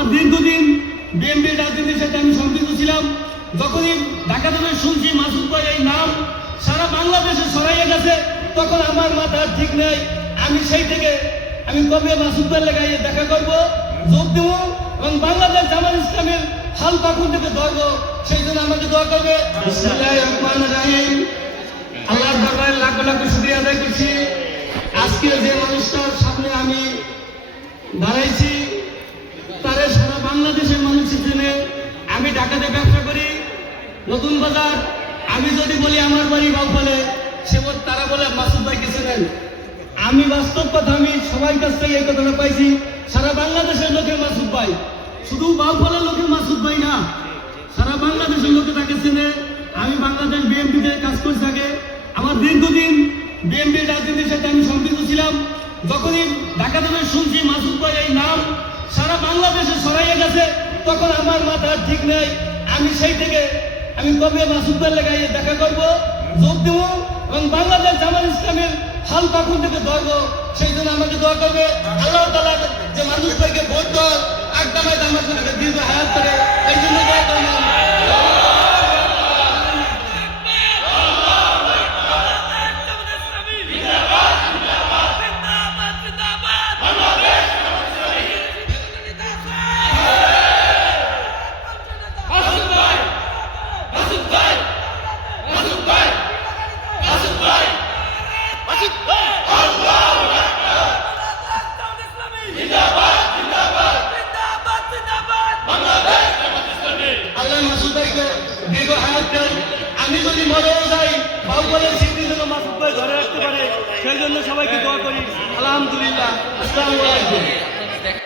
আমার দীর্ঘদিন বিএনপির রাজনীতির সাথে আমি সম্পৃক্ত ছিলাম। যখনই ঢাকা থেকে শুনছি মাসুদ ভাই এই নাম সারা বাংলাদেশে ছড়াইয়ে গেছে, তখন আমার মাথার ঠিক নেই। আমি সেই থেকে আমি কবে মাসুদ ভাই লাগাইয়ে দেখা করবো, যোগ দেবো এবং বাংলাদেশ জামাত ইসলামের হাল পাখুন থেকে ধরবো। সেই জন্য আমাকে দোয়া করবে। বিসমিল্লাহির রহমানির রহিম। আল্লাহর দরবারে লাখ লাখ শুকরিয়া আদায় করছি। আজকে যে মানুষটার সামনে আমি দাঁড়াইছি তারে সারা বাংলাদেশের মানুষ চেনে। আমি ঢাকাতে ব্যবসা করি, নতুন বাজার। আমি যদি বলি আমার বাড়ি বাউফলে, তারা বলে মাসুদ ভাই কিছু নেন। আমি বাস্তব কথা, আমি সবার কাছ থেকে এই কথাটা পাইছি। সারা বাংলাদেশের লোকের মাসুদ ভাই, শুধু বাউফলের লোকের মাসুদ ভাই না, সারা বাংলাদেশের লোকে তাকে চেনে। আমি বাংলাদেশ বিএনপিতে কাজ করছি আগে। আমার দীর্ঘদিন বিএনপির রাজনীতির সাথে আমি সম্পৃক্ত ছিলাম। যখনই ঢাকা থেকে শুনছি মাসুদ ভাই এই নাম সারা বাংলাদেশে ছড়াইয়ে গেছে, তখন আমার মাথার ঠিক নেই। আমি সেই থেকে আমি কবে মাসুদ ভাই লাগাইয়ে দেখা করবো, যোগ দেবো এবং বাংলাদেশ জামাত ইসলামের হাল পাখুন থেকে ধরবো। সেই জন্য আমাকে দোয়া করবে। আল্লাহ তাআলা যে মাসুদ ভাইকে ভোট দেওয়ার একদমই আমার সঙ্গে দীর্ঘ হায়াত করে, এই জন্য দোয়া করলাম। আমি যদি মরেও যাই, বাউফলের স্মৃতি যেন মাসুদ ভাই ধরে রাখতে পারে, সেই জন্য সবাইকে দোয়া করি। আলহামদুলিল্লাহ। আসসালামু আলাইকুম।